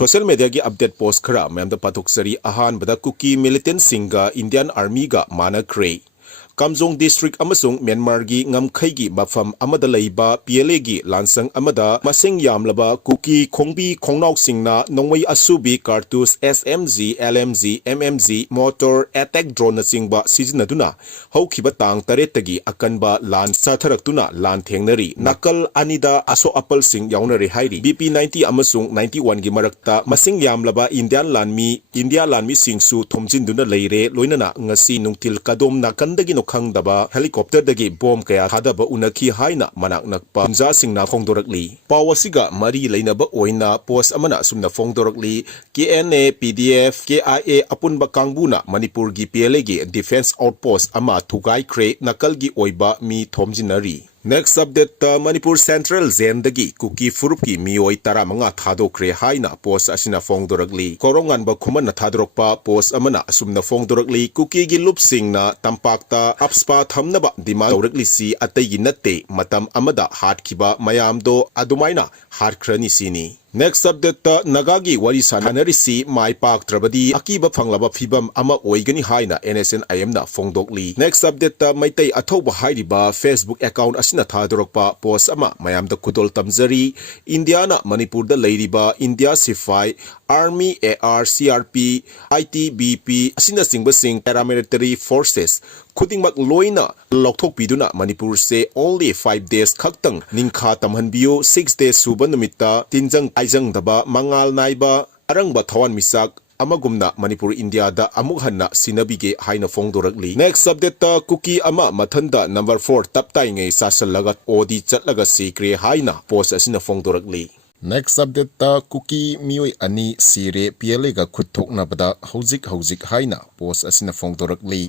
Social media gi update post khara mem da patuksari ahan bada Kuki militant singa Indian Army ga mana kre Kamjong district amasung Myanmar gi ngamkhai gi mafam amada leiba PLA gi lansang amada masing yamlaba Kuki khongbi khongnau singna nongmai asubi cartouche SMG LMG MMG motor attack drone na singba sijinaduna haukiba tang taretagi akanba lan satharaktuna lan thengnari nakal anida aso apal sing yaunari hairi BP90 amasung 91 gi marakta masing yamlaba India lanmi singsu thomjinduna leire loinana ngasi nungtil kadom nakandagi khangdaba helicopter dagi bomb kaya thadaba unaki haina manak nakpa unja singna phongdorakli pawasiga mari leinaba oina post amana sumna phongdorakli KNA PDF KIA apunba kangbuna Manipur gi PLA gi defense outpost ama thugai kre nakal gi oiba mi thomjinari. Next update Manipur Central Zen dagi Kuki furup ki mioi tara manga thadokre haina post asina phongdorakli korongan ba khuman na thadrokpa post amana asumna phongdorakli Kuki gi lupsing na tampakta upspa thamnaba demand dorakli si atai gi natte matam amada hat khiba mayamdo adumaina hat khrani sini. Next update Nagagi wari sananarisi mai pak trabadi akiba phanglaba phibam ama oigani haina NSNIM na phongdokli. Next update maitai athoba hairiba Facebook account asina thadorokpa post ama mayamda kudol tamjari India na Manipur da leiriba India Sifai Army AR CRP ITBP asina singbasing paramilitary forces khudingmak loina lokthok piduna Manipur se only 5 days khaktang ningkha tamhanbiyo 6 days suba numita tinjang aijang daba mangal naiba arangba thawan misak amagumna Manipur India da amuk hanna sinabige haina phongdorakli. Next update Kuki ama mathanda number 4 taptai ngai sasallaga odi chatlaga sikre haina post asina phongdorakli. Next update Kuki mioi ani Sire PLA ga khuthok na bada hojik haina post asina phongdorakli.